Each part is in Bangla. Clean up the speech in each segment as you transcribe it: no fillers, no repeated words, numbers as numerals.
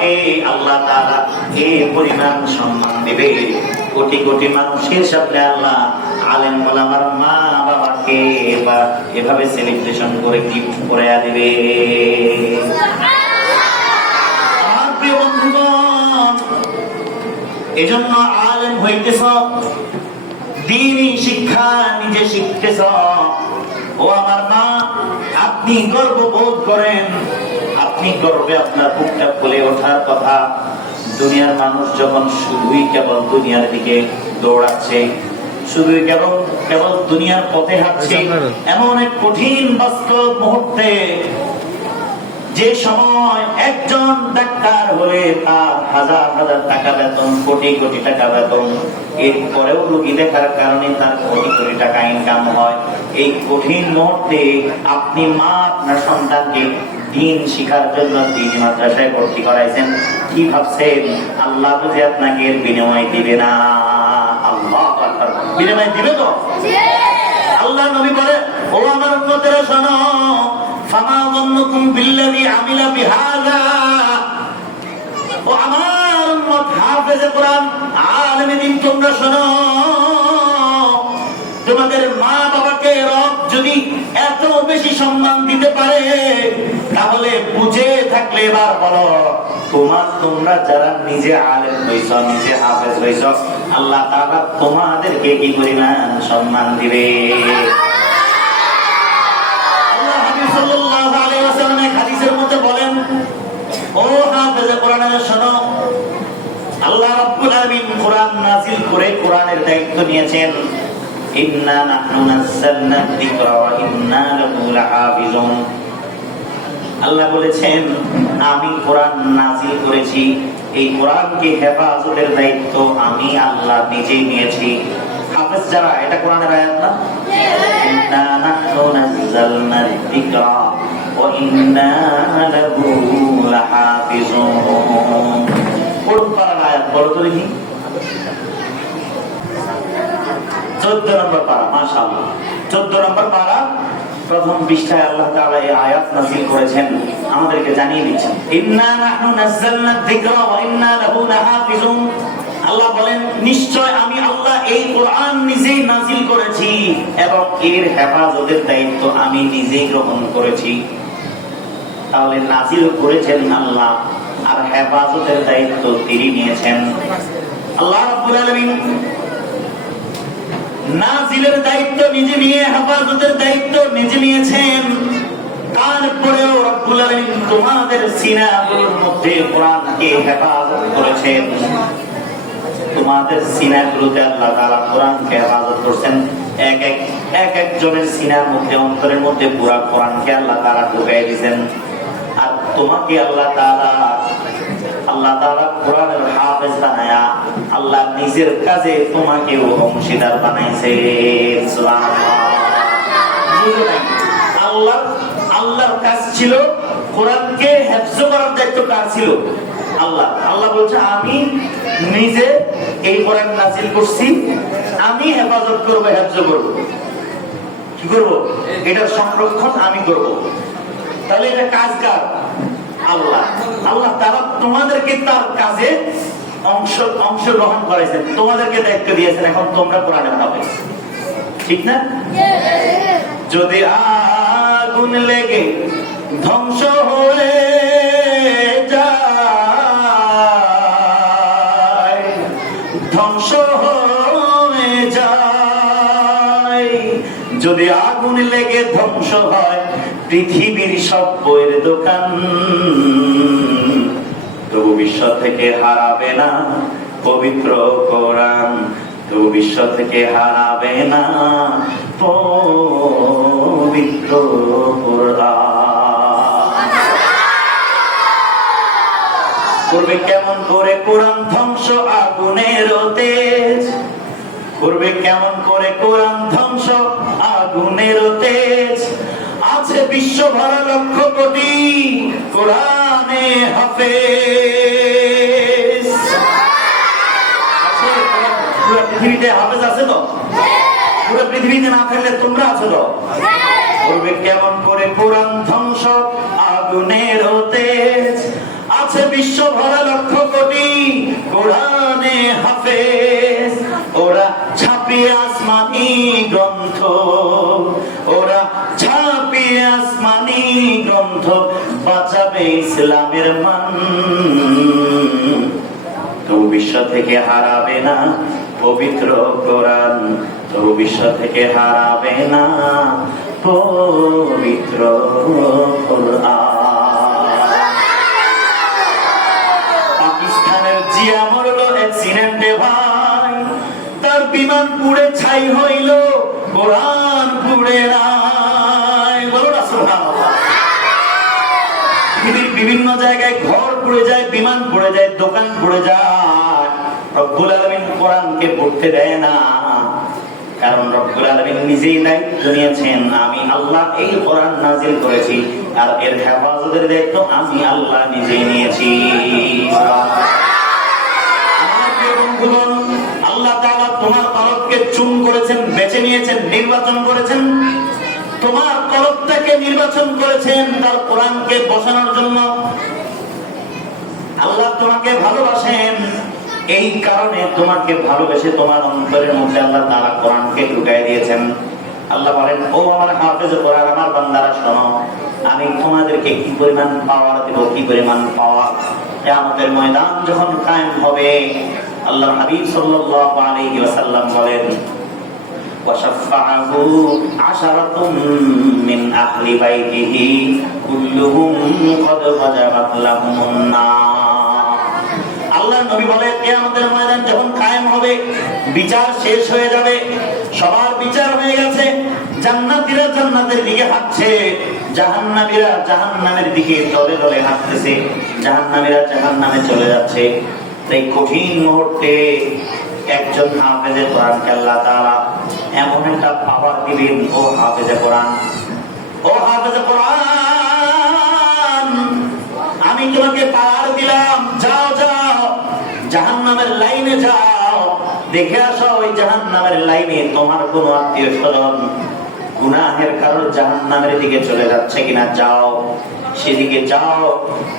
বাবাকে আল্লাহ তাআলা এই পরিমাণ সম্মান দিবে, কোটি কোটি মানুষের সামনে আল্লাহ আলেম ওলামার মা বাবাকে এভাবে সেলিব্রেশন করে গিফট করে দিবে। আমার প্রিয় বন্ধুগণ, এজন্য আলেম হইতেছ, দ্বীনি শিক্ষা নিজে শিখতেছ। ও আমার মা, আপনি গর্ববোধ করেন, আপনি গর্বে আপনার বুকটা ফুলে ওঠার কথা। দুনিয়ার মানুষ যখন শুধুই কেবল দুনিয়ার দিকে দৌড়াচ্ছে, শুধুই কেবল দুনিয়ার পথে হাঁটছে, এমন এক কঠিন বাস্তব মুহূর্তে যে সময় একজন ডাক্তার হলে তার হাজার হাজার টাকা বেতন, কোটি কোটি টাকা বেতন, এরপরেও রোগী দেখার কারণে তার কোটি কোটি টাকা ইনকাম হয়, এই কঠিন মুহূর্তে আপনি মা আপনার সন্তানকে দিন শিখার জন্য দিন মাদ্রাসায় ভর্তি করাইছেন। কি ভাবছেন আল্লাহ বুঝে আপনাকে এর বিনিময় দিবে না? আল্লাহ বিনিময় দিবে তো। আল্লাহ নবী বলে, ও আমার উম্মতেরা শোনো, ফামা যান্নুকুম বিল্লাযী আমিলা বিহাযা। ও আমার উম্মত হাফেজে কোরআন, আলেমে দ্বীন, তোমরা শোনো, তোমাদের মা বাবাকে রব যদি এত বেশি সম্মান দিতে পারে, তাহলে বুঝে থাকলে এবার বলো, তোমরা যারা নিজে আলেম হইছ, নিজে হাফেজ হইছ, আল্লাহ তাআলা তোমাদেরকে কি পরিমাণ সম্মান দিবে। আল্লাহ হাবিব সাল্লাল্লাহু আলাইহি ওয়াসাল্লাম হাদিসের মধ্যে বলেন, ও হাফেজে কোরআন শোনো, আল্লাহ রাব্বুল আলামিন কোরআন নাযিল করে কোরআনের দায়িত্ব নিয়েছেন। ইন্না নাহনু নাযালনা যিকরা ওয়া ইন্না লাহু লাহাফিজুন। আল্লাহ বলেছেন, আমি কোরআন নাযিল করেছি, এই কোরআনকে হেফাজতের দায়িত্ব আমি আল্লাহ নিজেই নিয়েছি। হাফেজ যারা, এটা কোরআনের আয়াত না? ইন্না নাহনু নাযালনা যিকরা ওয়া ইন্না লাহু লাহাফিজুন। কোন পারার আয়াত বলো তো দেখি? 14 নম্বর পারা। মাশাআল্লাহ, 14 নম্বর পারা, প্রথম পৃষ্ঠায় আল্লাহ তাআলা এই আয়াত নাযিল করেছেন, আমাদেরকে জানিয়ে দিচ্ছেন, ইন্না নাহনু নাযালনা যিকরা ওয়া ইন্না লাহু লাহাফিজুন। আল্লাহ বলেন, নিশ্চয় আমি আল্লাহ এই কোরআন নিজেই নাযিল করেছি এবং এর হেফাজতের দায়িত্ব আমি নিজেই গ্রহণ করেছি। তাহলে নাযিল করেছেন আল্লাহ, আর হেফাজতের দায়িত্ব তিনি নিয়েছেন। আল্লাহ রাব্বুল আলামিন নাযিলের দায়িত্ব নিজে নিয়ে হেফাজতের দায়িত্ব নিজে নিয়েছেন। তারপরেও রব্বুল আলামিন তোমাদের সিনাগুলোর মধ্যে কোরআনকে হেফাজত করেছেন। তোমাদের সিনাগুলোতে আল্লাহ তাআলা কোরআনকে হেফাজত করেছেন। এক একজনের সিনার মধ্যে, অন্তরের মধ্যে পুরা কোরআনকে আল্লাহ তাআলা ঢুকাই দিয়েছেন। আর তোমাকে আল্লাহ তাআলা কোরআনের হাফেজ বানায়া আল্লাহ নিজের কাজে তোমাকেও অংশীদার বানাইছে। সুবহানাল্লাহ। আল্লাহর কাজ ছিল কোরআনকে হেফজ করার দায়িত্ব কার ছিল? আল্লাহ বলছে, আমি নিজে এই কোরআন নাযিল করছি, আমি হেফাজত করব, হেফজ করব। কি করব? এটার সংরক্ষণ আমি করব। তাহলে এটা কাজ কার? আল্লাহ তাআলা তোমাদেরকে তার কাজে অংশগ্রহণ করেছেন, তোমাদেরকে দায়িত্ব দিয়েছেন। এখন তোমরা কোরআনের হাফেজ, ঠিক না? যদি আগুন লেগে ধ্বংস হয়ে যায়, ধ্বংস হয়ে যায়, যদি আগুন লেগে ধ্বংস হয় পৃথিবীর সব বইয়ের দোকান, তবু বিশ্ব থেকে হারাবে না পবিত্র কোরআন, তবু বিশ্ব থেকে হারাবে না পবিত্র কোরআন। করবে কেমন করে কোরআন ধ্বংস আগুনের তেজ, করবে কেমন করে কোরআন ধ্বংস আগুনের তেজ। আছে বিশ্ব ভরা লক্ষ কোটি কোরআনে হাফেজ। আছে পুরো পৃথিবীতে হাফেজ আছে তো? পুরো পৃথিবীতে না থাকলে তোমরা আছো তো? করবে কেমন করে কোরআন ধ্বংস আগুনের তেজ। আছে আছে বিশ্ব ভরা লক্ষ কোটি কোরআনে হাফেজ। ওরা ছাপিয়ে আসমানি গ্রন্থ, ওরা ছাপিয়ে আসমানি গ্রন্থ, বাঁচাবে ইসলামের মান। তবু বিশ্ব থেকে হারাবে না পবিত্র কোরআন, তবু বিশ্ব থেকে হারাবে না পবিত্র কোরআন। পাকিস্তানের জিয়া মরল অ্যাক্সিডেন্টে ভাই, তার বিমান পুড়ে ছাই হইল, কোরআন পুড়ে নাই। বলো না সুবহানাল্লাহ। পৃথিবীর বিভিন্ন জায়গায় ঘর পুড়ে যায়, বিমান পুড়ে যায়, দোকান পুড়ে যায়, রব্বুল আলামিন কোরআনকে পড়তে দেয় না। কারণ রব্বুল আলামিন নিজেই দায়িত্ব নিয়েছেন, আমি আল্লাহ এই কোরআন নাযিল করেছি, আর এর হেফাজতের দায়িত্ব আমি আল্লাহ নিজেই নিয়েছি। আল্লাহ তাআলা তোমার কলবকে চুন করেছেন, বেছে নিয়েছেন, নির্বাচন করেছেন, তোমার কলবটাকে নির্বাচন করেছেন তার কোরআনকে বসানোর জন্য। আল্লাহ তোমাকে ভালোবাসেন, এই কারণে তোমাকে ভালোবেসে তোমার অন্তরের মধ্যে আল্লাহ তাআলা কোরআনকে ঢুকাই দিয়েছেন। আল্লাহ বলেন, ও আমার হাফেজ কোরআন, আমার বান্দারা শোনো, আমি তোমাদেরকে কি পরিমাণ পাওয়ার দেব, কি পরিমাণ পাওয়ার। কিয়ামতের ময়দান যখন কায়েম হবে, আল্লাহর হাবিব সাল্লাল্লাহু আলাইহি ওয়াসাল্লাম বলেন, وشفعه عشرة من أهل بيته كلهم قد وجبت لهم النار। আল্লাহর নবী বলেন, কিয়ামতের ময়দান যখন কায়েম হবে, বিচার শেষ হয়ে যাবে, সবার বিচার হয়ে গেছে, জান্নাতীরা জান্নাতের দিকে হাঁটছে, জাহান্নামীরা জাহান্নামের দিকে দলে দলে হাঁটতেছে, জাহান্নামীরা জাহান্নামে চলে যাচ্ছে। এই কঠিন মুহূর্তে একজন হাফেজে কোরআনকে আল্লাহ তাআলা এমন একটা পাওয়ার দিবেন, ও হাফেজে কোরআন, ও হাফেজে কোরআন, আমি তোমাকে পাওয়ার দিলাম, যাও যাও জাহান্নামের লাইনে যাও, দেখে আসো ওই জাহান্নামের লাইনে তোমার কোন আত্মীয় স্বজন গুনাহের কারণে জাহান্নামের দিকে চলে যাচ্ছে কিনা, যাও সেদিকে যাও।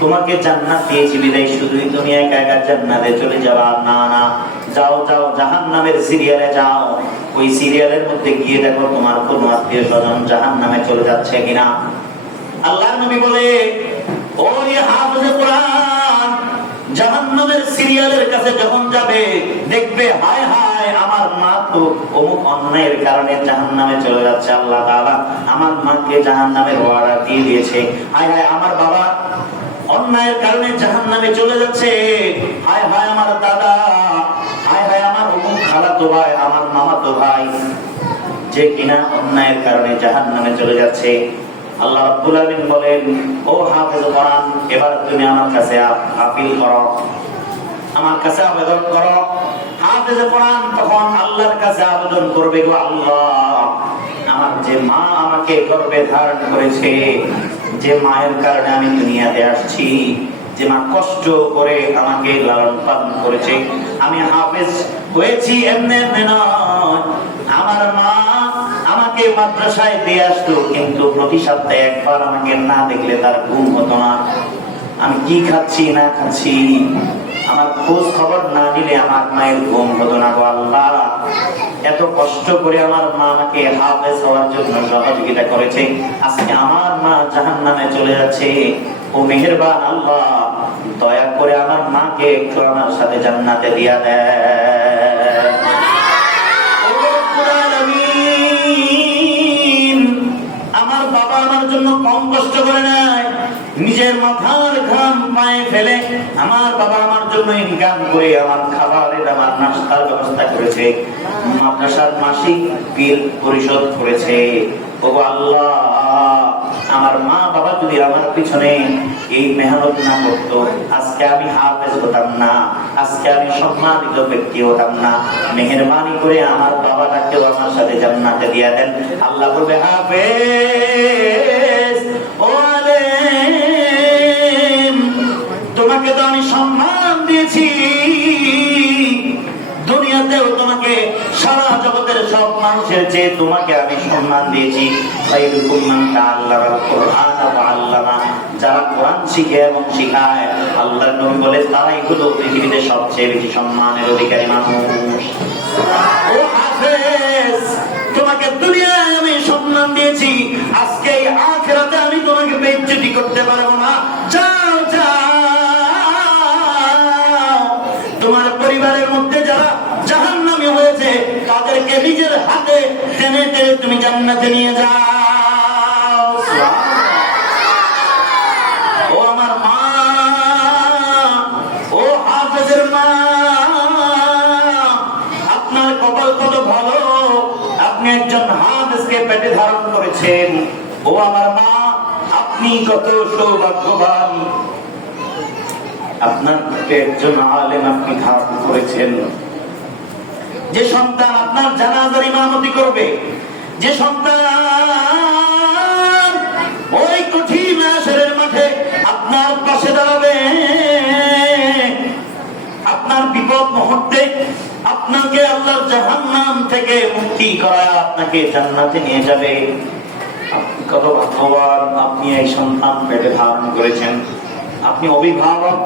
তোমাকে জান্নাত দিয়েছি বিদায় শুধুই তুমি একা একা জান্নাতে চলে যাবা না, না, যাও যাও জাহান্নামের সিরিয়ালে যাও, ওই সিরিয়ালের মধ্যে গিয়ে দেখো তোমার কোন আত্মীয় স্বজন জাহান্নামে চলে যাচ্ছে কিনা। আল্লাহর নবী বলে, ওই হাফেজে কোরআন জাহান্নামের সিরিয়ালের কাছে যখন যাবে, দেখবে হায় হায় আমার মা তো অমুক অন্যায়ের কারণে জাহান্নামে চলে যাচ্ছে, আল্লাহ তাআলা আমার মাকে জাহান্নামের ওয়াদা দিয়ে দিয়েছে, হায় হায় আমার বাবা অন্যায়ের কারণে জাহান্নামে চলে যাচ্ছে, হায় হায় আমার দাদা, হায় হায় আমার অমুক খালাতো ভাই, আমার মামাতো ভাই, যে কিনা অন্যায়ের কারণে জাহান্নামে চলে যাচ্ছে। আল্লাহ রাব্বুল আলামিন বলেন, ও হাফেজ কোরআন, এবার তুমি আমার কাছে আপিল করো, আমার কাছে আবেদন করো। হাফেজ কোরআন তখন আল্লাহর কাছে আবেদন করবে, গো আল্লাহ, আমার যে মা আমাকে গর্ভে ধারণ করেছে, যে মায়ের কারণে আমি দুনিয়াতে আসছি, যে মা কষ্ট করে আমাকে লালন পালন করেছে, আমি হাফেজ হয়েছি এমনি এমনি নয়, আমার মা আমাকে মাদ্রাসায় দিয়ে আসতো, কিন্তু প্রতি সপ্তাহে একবার আমাকে না দেখলে তার ঘুম হতো না, আমি কি খাচ্ছি না খাচ্ছি আমার খোঁজ খবর না নিলে আমার মায়ের ঘুম হতো না, গো আল্লাহ, এত কষ্ট করে আমার মা আমাকে হাফেজ হওয়ার জন্য সহযোগিতা করেছে, আজকে আমার মা জাহান্নামে চলে যাচ্ছে, ও মেহেরবান আল্লাহ, দয়া করে আমার মাকে একটু আমার সাথে জান্নাতে দিয়া দেয়। আমার বাবা আমার জন্য কম কষ্ট করে নাই, নিজের মাথার ঘাম পায়ে ফেলে আমার বাবা আমার জন্য ইনকাম করে আমার খাবারের আমার নাস্তার ব্যবস্থা করেছে, মাদ্রাসার মাসিক বিল পরিশোধ করেছে। ও আল্লাহ, আমার মা বাবা যদি আমার পিছনে এই মেহনত না করতো, আজকে আমি হাফেজ হতাম না, আজকে আমি সম্মানিত ব্যক্তি হতাম না। মেহেরবানি করে আমার বাবাটাকেও আমার সাথে জান্নাতে দিয়ে দেন। আল্লাহ বলবে, হাফেজ ও আলেম, তোমাকে তো আমি সম্মান দিয়েছি, দুনিয়াতেও তোমাকে সারা জগতে জগতের সব মানুষের চেয়ে তোমাকে আমি সম্মান দিয়েছি। খায়রুকুম মান তাআল্লামাল কুরআন ওয়া আল্লামা, যারা কোরআন শিখে এবং শিখায়, আল্লাহর নবী বলে তারাই হলো পৃথিবীতে সবচেয়ে বেশি সম্মানের অধিকারী মানুষ। ও হাফেজ, তোমাকে দুনিয়ায় আমি সম্মান দিয়েছি, আজকে এই আখিরাতে আমি তোমাকে বেইজ্জতি করতে পারবো না। যাও যাও, তোমার পরিবারের মধ্যে যারা জাহান্নামী হয়েছে তাদেরকে নিজের হাতে টেনে টেনে তুমি জান্নাতে নিয়ে যাও। ও আমার মা, ও হাফেজের মা, আপনার কপাল কত ভালো, আপনি একজন হাফেজকে পেটে ধারণ করেছেন। ও আমার মা, আপনি কত সৌভাগ্যবান, আপনার পেটে একজন আলেম আপনি ধারণ করেছেন। যে সন্তান আপনার জানাজার ইমামতি করবে, যে সন্তান ওই কঠিন হাসরের মাঠে আপনার পাশে দাঁড়াবে, আপনার বিপদ মুহূর্তে আপনাকে আল্লাহর জাহান্নাম থেকে মুক্তি করায় আপনাকে জান্নাতে নিয়ে যাবে, আপনি কত ভাগ্যবান, আপনি এই সন্তান পেটে ধারণ করেছেন। আপনি অভিভাবক,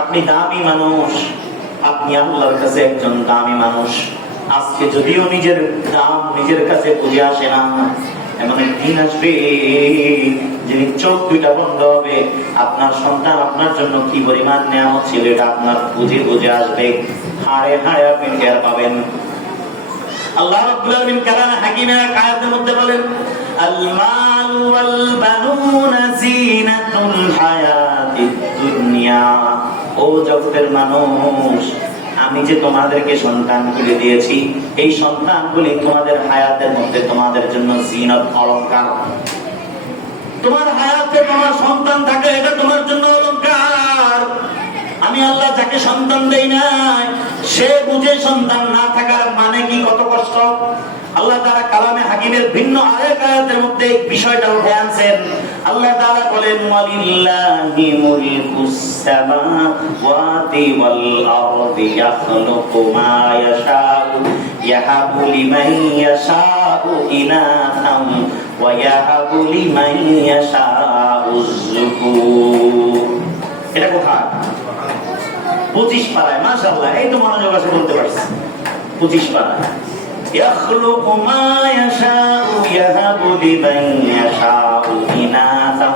আপনি দামি মানুষ, আপনি আল্লাহর কাছে একজন দামি মানুষ। আজকে যদিও নিজের দাম নিজের কাছে বুঝে আসে না, এমন একদিন আসবে যিনি চোখ দুইটা বন্ধ হবে, আপনার সন্তান আপনার জন্য কি পরিমাণ নেয়ামত ছিল এটা আপনার বুঝে বুঝে আসবে, হাড়ে হাড়ে আপনি টের পাবেন। আল্লাহ রাব্বুল আলামিন কালামে হাকিমের এক আয়াতের মধ্যে বলেন, আল মাল ওয়াল বানুনা জিনাতুল হায়াতিদ দুনিয়া। ও জগতের মানুষ, আমি যে তোমাদেরকে সন্তানগুলি দিয়েছি, এই সন্তানগুলি তোমাদের হায়াতের মধ্যে তোমাদের জন্য জিনত, অলংকার। তোমার হায়াতে তোমার সন্তান থাকে, এটা তোমার জন্য অলংকার। আমি আল্লাহ যাকে সন্তান দেই নাই সে বুঝে সন্তান না থাকার মানে কি, কত কষ্ট। আল্লাহ তাআলা কালামে হাকিমের ভিন্ন আরেক আয়াতের মধ্যে এই বিষয়টা উঠে আনছেন। আল্লাহ তাআলা বলেন, ওয়ালিল্লাহি মুলকুস সামাওয়াতি ওয়াল আরদি ইয়াখলুকু মা ইয়াশাউ ইয়াহাবু লিমান ইয়াশাউ ইনাতাম ওয়া ইয়াহাবু লিমান ইয়াশাউ যুকুর। এটা কোথায়? 25 পারায়। মাশাআল্লাহ, এই তো মনোযোগ আছে, বলতে পারছি। 25 পারায় يخلق ما يشاء يهب لمن يشاء إناثا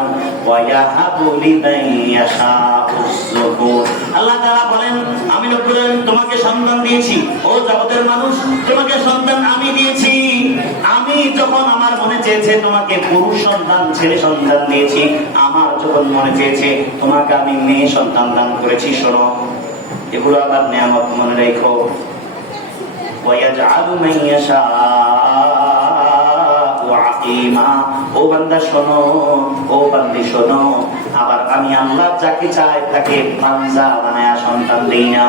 ويهب لمن يشاء الذكور। আল্লাহ তাআলা বলেন, আমি রব্বুল আলামিন তোমাকে সন্তান দিয়েছি। ও জগতের মানুষ, তোমাকে সন্তান আমি দিয়েছি। আমি যখন আমার মনে চেয়েছে তোমাকে পুরুষ সন্তান ছেলে সন্তান দিয়েছি, আমার যখন মনে চেয়েছে তোমাকে আমি মেয়ে সন্তান দান করেছি। শোনো, এগুলো আবার নিয়ামত, মনে রেখো। ويجعل من يشاء عقيما। ও বান্দা শোনো, ও বান্দি শোনো, আবার আমি আল্লাহ যাকে চাই তাকে বান্দা বানায়া সন্তান দেই না।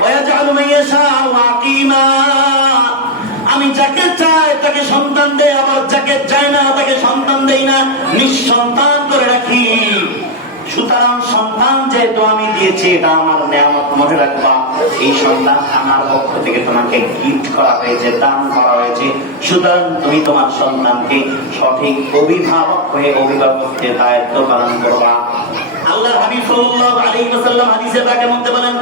ويجعل من يشاء عقيما, আমি যাকে চাই তাকে সন্তান দেই, আবার যাকে চাই না তাকে সন্তান দেই না, নিঃসন্তান করে রাখি। সুতরাং সন্তান যেহেতু আমি দিয়েছি, এটা আমার নিয়ামত, মনে রাখবা। এই সন্তান আমার পক্ষ থেকে তোমাকে গিফট করা হয়েছে, দান করা হয়েছে। সুতরাং তুমি তোমার সন্তানকে সঠিক অভিভাবক হয়ে অভিভাবকের দায়িত্ব পালন করবা। আল্লাহর হাবিব সাল্লাল্লাহু আলাইহি ওয়াসাল্লাম হাদিসে পাকের মধ্যে বলেন,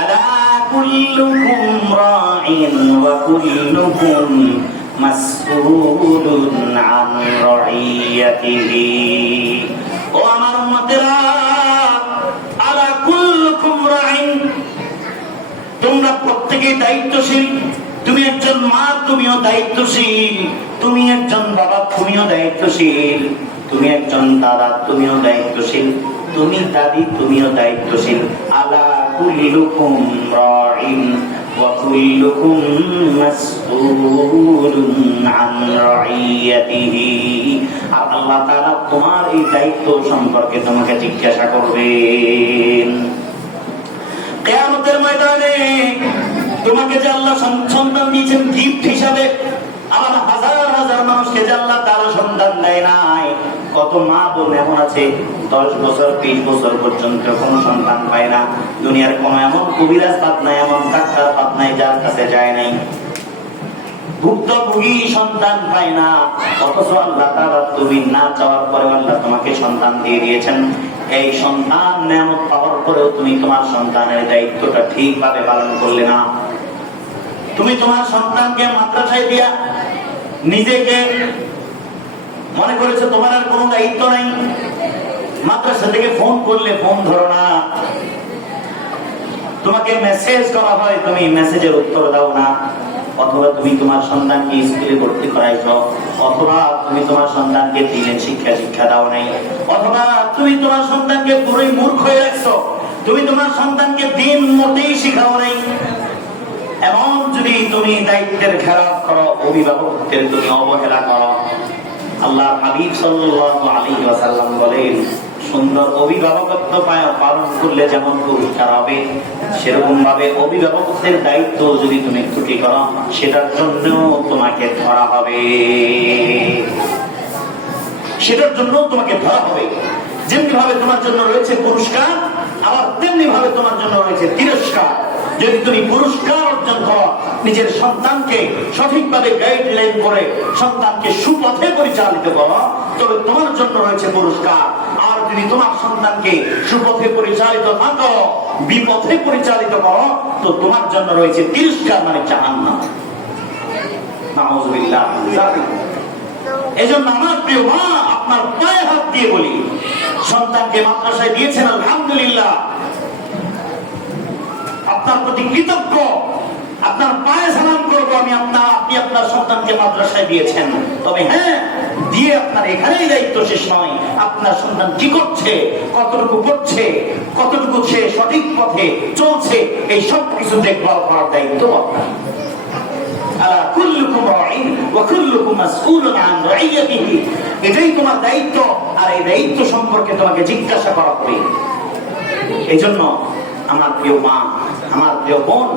আলা কুল্লুকুম রাঈন ওয়া কুল্লুকুম মাসউলুন আন রাইয়াতিহি। ও আমার উম্মতেরা, আলা কুল্লুকুম রাঈন, তোমরা প্রত্যেকেই দায়িত্বশীল। তুমি একজন মা, তুমিও দায়িত্বশীল। তুমি একজন বাবা, তুমিও দায়িত্বশীল। তুমি একজন দাদা, তুমিও দায়িত্বশীল। তুমি দাদি, তুমিও দায়িত্বশীল। আলা কুল্লুকুম রাঈন ওয়া কুল্লুকুম মাসউলুন আন রাইয়াতিহি। আর আল্লাহ তাআলা তোমার এই দায়িত্ব সম্পর্কে তোমাকে জিজ্ঞাসা করবেন কিয়ামতের ময়দানে। তোমাকে যে আল্লাহ সন্তান দিয়েছেন গিফট হিসাবে, আবার হাজার হাজার মানুষকে যে আল্লাহ তাআলা সন্তান দেয় নাই, কত মা বোন এমন আছে 10 বছর 20 বছর পর্যন্ত কোনো সন্তান পায় না। দুনিয়ার কোনো এমন কবিরাজ পাত নাই, এমন ডাক্তার পাত নাই যার কাছে যায় নাই, ভুক্তভোগী সন্তান পায় না। অথচ আল্লাহ তাআলা তুমি না চাওয়ার পরে আল্লাহ তোমাকে সন্তান দিয়ে দিয়েছেন। এই সন্তান নেয়ামত পাওয়ার পরেও তুমি তোমার সন্তানের দায়িত্বটা ঠিকভাবে পালন করলে না। তুমি তোমার সন্তানকে মাদ্রাসায় দিয়া নিজেকে মনে করেছো তোমার আর কোনো দায়িত্ব নাই। মাদ্রাসা থেকে ফোন করলে ফোন ধরো না, তোমাকে মেসেজ করা হয় তুমি মেসেজের উত্তর দাও না, অথবা তুমি তোমার সন্তানকে স্কুলে ভর্তি করাইছো, অথবা তুমি তোমার সন্তানকে দিনের শিক্ষা দাও নাই, অথবা তুমি তোমার সন্তানকে পুরোই মূর্খ হয়ে রাখছো, তুমি তোমার সন্তানকে দিন মোটেই শিখাও নাই। এমন যদি তুমি দায়িত্বের খেলাপ করো, অভিভাবকত্বের তুমি অবহেলা করো, আল্লাহ হাবিব সাল্লাল্লাহু আলাইহি ওয়াসাল্লাম বলেন সুন্দর অভিভাবকত্ব পালন করলে যেমন পুরস্কার হবে, সেরকম ভাবে অভিভাবকত্বের দায়িত্ব যদি তুমি ত্রুটি করো সেটার জন্য তোমাকে ধরা হবে, সেটার জন্য তোমাকে ধরা হবে। যেমনি ভাবে তোমার জন্য রয়েছে পুরস্কার, আবার তেমনি ভাবে তোমার জন্য রয়েছে তিরস্কার। যদি তুমি পুরস্কার অর্জন করো, নিজের সন্তানকে সঠিকভাবে গাইডলাইন করে সন্তানকে সুপথে পরিচালিত করো, তবে তোমার জন্য রয়েছে পুরস্কার। আর যদি তোমার সন্তানকে সুপথে পরিচালিত না করো, বিপথে পরিচালিত করো, তো তোমার জন্য রয়েছে তিরস্কার, মানে জাহান্নাম। নাউযুবিল্লাহ। এজন্য আমার প্রিয় মা, আপনার পায়ে হাত দিয়ে বলি, সন্তানকে মাদ্রাসায় দিয়েছেন আলহামদুলিল্লাহ, আপনার প্রতি কৃতজ্ঞ, আপনার পায়ে সালাম করবো আমি, আপনি আপনার সন্তানকে মাদ্রাসায় দিয়েছেন। তবে হ্যাঁ, দিয়ে আপনার এখানেই দায়িত্ব শেষ নয়। আপনার সন্তান কি করছে, কতটুকু করছে, কতটুকু সে সঠিক পথে চলছে, এই সব কিছু দেখভাল করার দায়িত্ব আপনার। এটাই তোমার দায়িত্ব, আর এই দায়িত্ব সম্পর্কে তোমাকে জিজ্ঞাসা করা হবে। এই জন্য আমার প্রিয় মা, আমার প্রিয় বোন,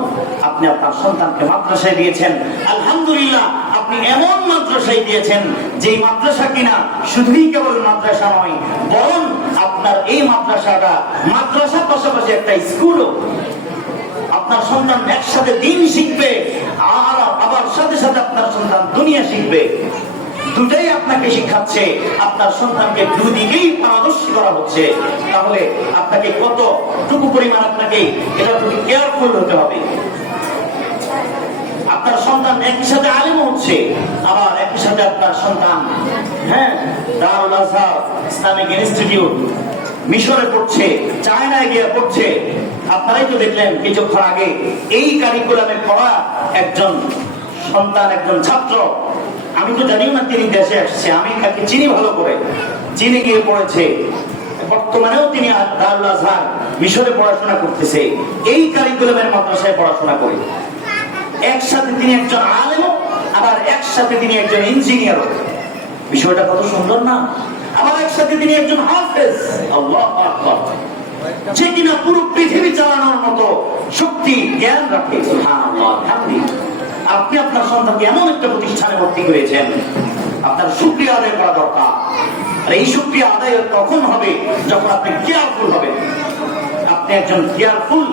আপনি আপনার সন্তানকে মাদ্রাসায় দিয়েছেন আলহামদুলিল্লাহ। আপনি এমন মাদ্রাসায় দিয়েছেন যে মাদ্রাসা কিনা শুধুই কেবল মাদ্রাসা নয়, বরং আপনার এই মাদ্রাসাটা মাদ্রাসার পাশাপাশি একটা স্কুলও। আপনার সন্তান একসাথে দিন শিখবে, আর আবার সাথে সাথে আপনার সন্তান দুনিয়া শিখবে। দুটাই আপনাকে শিখাচ্ছে, আপনার সন্তানকে দুদিকেই পারদর্শী করা হচ্ছে। তাহলে আপনাকে কতটুকু পরিমাণ আপনাকে এটা প্রতি কেয়ারফুল হতে হবে। আপনার সন্তান একই সাথে আলেম হচ্ছে, আবার একই সাথে আপনার সন্তান দারুল আজহার ইসলামিক ইনস্টিটিউট মিশরে পড়ছে, চায়নায় গিয়ে পড়ছে। আপনারাই তো দেখলেন কিছুক্ষণ আগে এই কারিকুলামে পড়া একজন সন্তান, একজন ছাত্র, আমি তো জানিও না তিনি দেশে আসছে, আমি তাকে চিনি ভালো করে, চিনি গিয়ে পড়েছে। বর্তমানেও তিনি দারুল আজহার মিশরে পড়াশোনা করতেছে, এই কারিকুলামের মাদ্রাসায় পড়াশোনা করে। একসাথে তিনি একজন আলেম, আবার একসাথে তিনি একজন ইঞ্জিনিয়ার। বিষয়টা কত সুন্দর না? আবার একসাথে তিনি একজন হাফেজ। আল্লাহু আকবার। যে কিনা পুরো পৃথিবী চালানোর মতো শক্তি, জ্ঞান রাখে। সুবহানাল্লাহ, আলহামদুলিল্লাহ। আপনি আপনার সন্তানকে এমন একটা প্রতিষ্ঠানে ভর্তি করেছেন, আপনার শুকরিয়া আদায় করা দরকার। আর এই শুকরিয়া আদায় তখন হবে যখন আপনি কেয়ারফুল হবেন। আপনি একজন কেয়ারফুল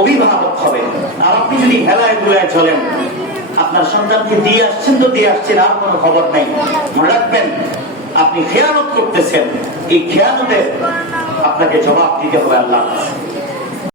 অভিভাবক হবেন। আর আপনি যদি হেলায় দুলায় চলেন, আপনার সন্তানকে দিয়ে আসছেন তো দিয়ে আসছেন, আর কোনো খবর নাই, মনে রাখবেন আপনি খেয়ানত করতেছেন। এই খেয়ানতের আপনাকে জবাব দিতে হবে আল্লাহর কাছে।